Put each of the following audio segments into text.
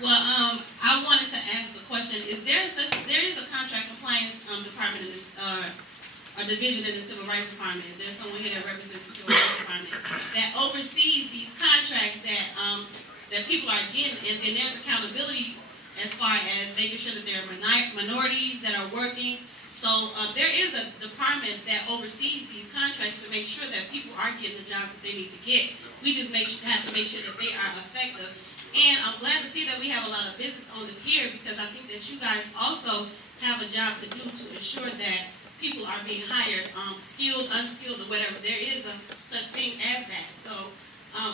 Well, I wanted to ask the question: there is a contract compliance department in this, a division in the Civil Rights Department? There's someone here that represents the Civil Rights Department that oversees these contracts that people are getting, and there's accountability as far as making sure that there are minorities that are working. So there is a department that oversees these contracts to make sure that people are getting the jobs that they need to get. We just have to make sure that they are effective. And I'm glad to see that we have a lot of business owners here, because I think that you guys also have a job to do to ensure that people are being hired, skilled, unskilled, or whatever. There is a such thing as that. So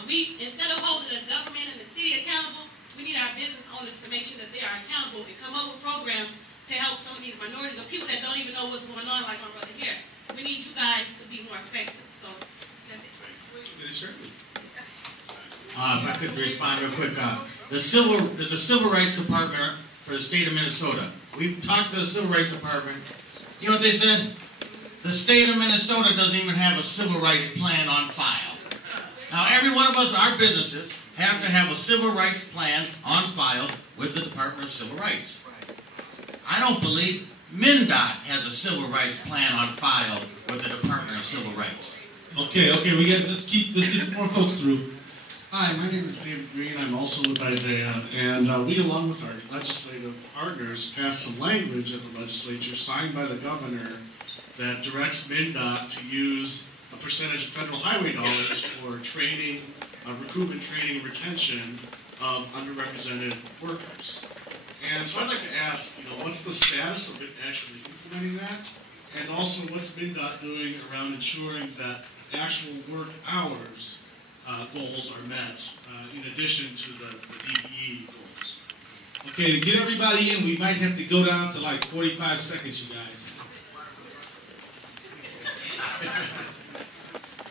we, instead of holding the government and the city accountable, we need our business owners to make sure that they are accountable and come up with programs to help some of these minorities or people that don't even know what's going on, like my brother here. We need you guys to be more effective. So that's it. If I could respond real quick, there's a Civil Rights Department for the state of Minnesota. We've talked to the Civil Rights Department. You know what they said? The state of Minnesota doesn't even have a civil rights plan on file. Now, every one of us, our businesses, have to have a civil rights plan on file with the Department of Civil Rights. I don't believe MnDOT has a civil rights plan on file with the Department of Civil Rights. Okay, let's get some more folks through. Hi, my name is David Green. I'm also with Isaiah, and we, along with our legislative partners, passed some language at the legislature signed by the governor that directs MnDOT to use a percentage of federal highway dollars for training, recruitment, training, and retention of underrepresented workers. And so I'd like to ask, what's the status of it actually implementing that? And also, what's MnDOT doing around ensuring that actual work hours goals are met, in addition to the DBE goals? Okay, to get everybody in, we might have to go down to like 45 seconds, you guys.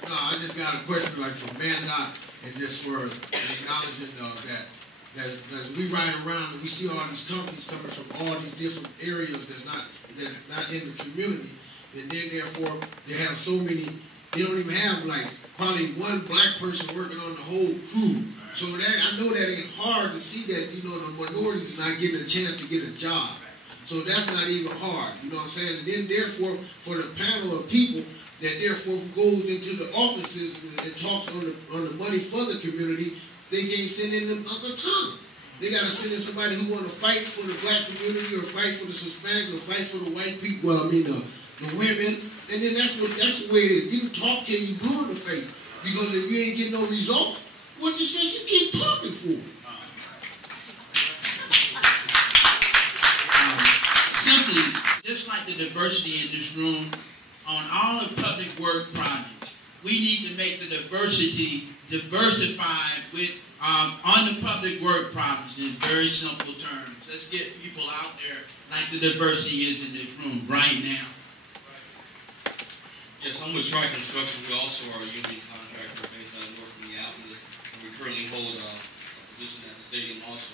No, I just got a question like for MnDOT, and just for acknowledging that as we ride around and we see all these companies coming from all these different areas that's not in the community, and then therefore they have so many, they don't even have like probably one black person working on the whole crew. So that, I know that ain't hard to see that, the minorities are not getting a chance to get a job. So that's not even hard, you know what I'm saying? And then therefore, for the panel of people that therefore goes into the offices and talks on the money for the community, they can't send in them Uncle Toms. They got to send in somebody who want to fight for the black community, or fight for the Hispanics, or fight for the white people, the women. And then that's the way it is. You can talk till you blue in the face, because if you ain't getting no results, what you say you keep talking for? Simply, just like the diversity in this room, on all the public work projects, we need to make the diversity diversified with on the public work projects in very simple terms. Let's get people out there like the diversity is in this room right now. Yes, I'm with Tri Construction. We also are a union contractor based out of North Minneapolis, and we currently hold a position at the stadium also.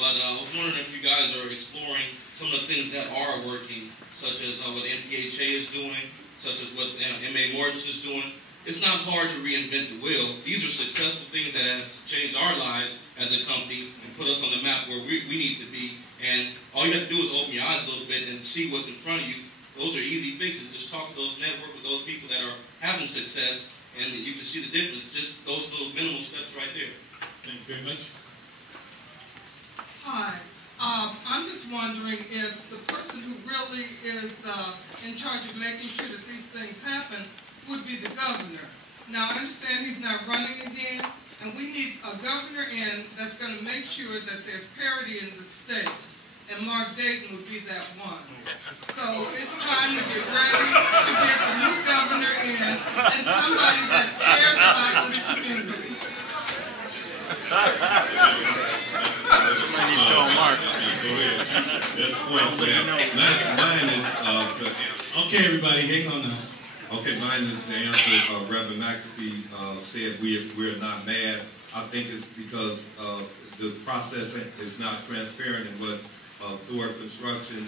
But I was wondering if you guys are exploring some of the things that are working, such as what NPHA is doing, such as what MA Mortgage is doing. It's not hard to reinvent the wheel. These are successful things that have changed our lives as a company and put us on the map where we need to be. And all you have to do is open your eyes a little bit and see what's in front of you. Those are easy fixes. Just talk to those, network with those people that are having success, and you can see the difference. Just those little minimal steps right there. Thank you very much. Hi. I'm just wondering if the person who really is in charge of making sure that these things happen would be the governor. Now, I understand he's not running again, and we need a governor in that's going to make sure that there's parity in the state. And Mark Dayton would be that one. So it's time to get ready to get the new governor in, and somebody that cares about this community. Somebody needs to call Mark. That's a point for that. Mine is okay, everybody, hang on now. Okay, mine is the answer Reverend McAfee said we're not mad. I think it's because the process is not transparent, and what Thor Construction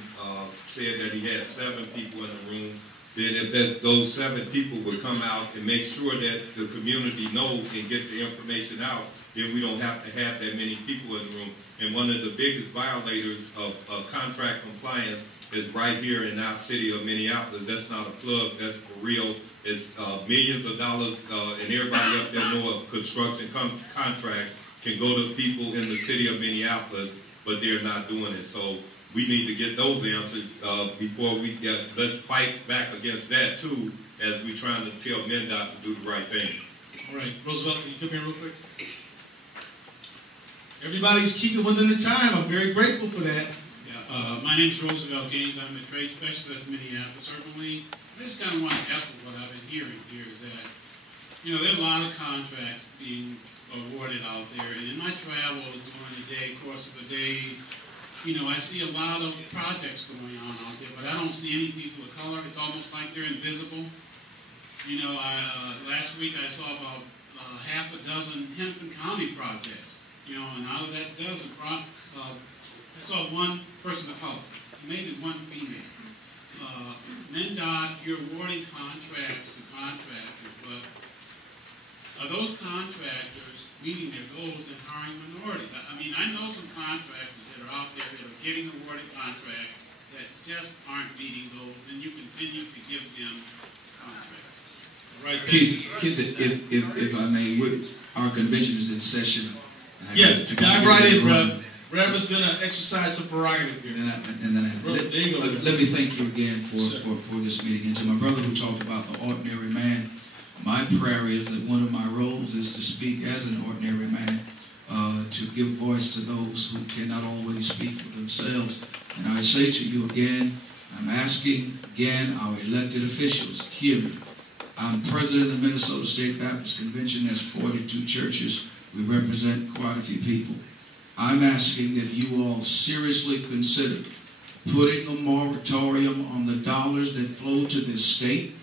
said that he had 7 people in the room then if those 7 people would come out and make sure that the community knows and get the information out, then we don't have to have that many people in the room. And one of the biggest violators of contract compliance is right here in our city of Minneapolis. That's not a plug, that's for real. It's millions of dollars, and everybody up there know a construction contract can go to people in the city of Minneapolis, but they're not doing it. So we need to get those answered before we get, let's fight back against that too, as we're trying to tell MnDOT to do the right thing. All right, Roosevelt, can you come here real quick? Everybody's keeping within the time. I'm very grateful for that. Yeah, my name is Roosevelt Gaines. I'm a trade specialist in Minneapolis Urban League. I just kind of want to echo what I've been hearing here is that, you know, there are a lot of contracts being awarded out there. And in my travels during the day, course of the day, you know, I see a lot of projects going on out there, but I don't see any people of color. It's almost like they're invisible. You know, last week I saw about half a dozen Hennepin County projects. You know, and out of that dozen, I saw one person of color, maybe one female. MnDOT, you're awarding contracts to contractors, but are those contractors meeting their goals and hiring minorities? I mean, I know some contractors that are out there that are getting awarded contracts that just aren't meeting those, and you continue to give them contracts. Right, Keith, if I may, our convention is in session. Yeah, dive right in, Rev. Rev is going to exercise some prerogative here. Let me thank you again for this meeting. And to my brother who talked about the ordinary man, my prayer is that one of my roles is to speak as an ordinary man, to give voice to those who cannot always speak for themselves. And I say to you again, I'm asking again our elected officials, hear me. I'm president of the Minnesota State Baptist Convention. That's 42 churches. We represent quite a few people. I'm asking that you all seriously consider putting a moratorium on the dollars that flow to this state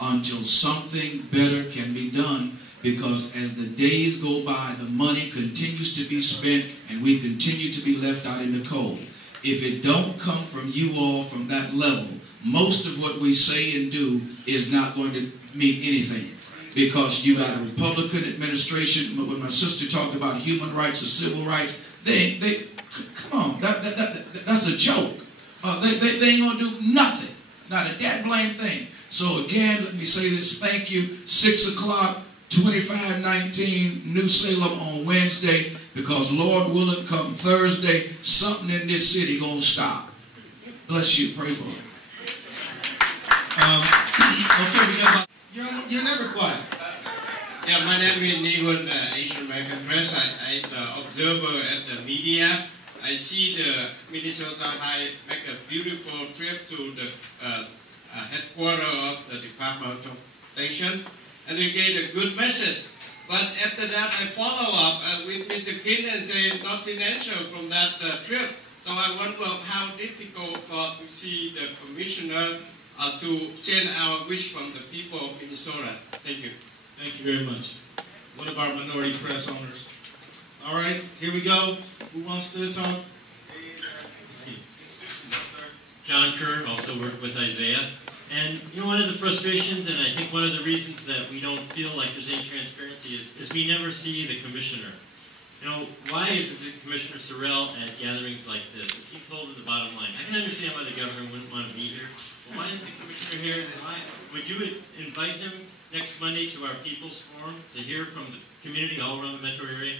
until something better can be done, because as the days go by, the money continues to be spent and we continue to be left out in the cold. If it don't come from you all from that level, most of what we say and do is not going to mean anything. Because you got a Republican administration, when my sister talked about human rights or civil rights, come on, that's a joke. They ain't gonna do nothing, not a dad blame thing. So again, let me say this, thank you, 6 o'clock, 2519 New Salem on Wednesday, because Lord willing, come Thursday, something in this city gonna stop. Bless you, pray for it. Okay, we got about, you're never quiet. Yeah, my name is Nigun, Asian American Press. I'm the observer at the media. I see the Minnesota High make a beautiful trip to the headquarters of the Department of Transportation, and they gave a good message. But after that, I follow up with Mr. Keith and say nothing answer from that trip. So I wonder how difficult to see the commissioner to send our wish from the people of Minnesota. Thank you. Thank you very much. One of our minority press owners. All right, here we go. Who wants to talk? John Kerr, also worked with Isaiah. And you know, one of the frustrations, and I think one of the reasons that we don't feel like there's any transparency is we never see the commissioner. You know, why is the Commissioner Sorrell at gatherings like this? If he's holding the bottom line, I can understand why the governor wouldn't want to be here. But why is the commissioner here? And why would you invite him next Monday to our People's Forum to hear from the community all around the metro area?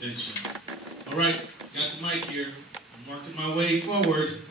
Thanks, John. All right, got the mic here. I'm marking my way forward.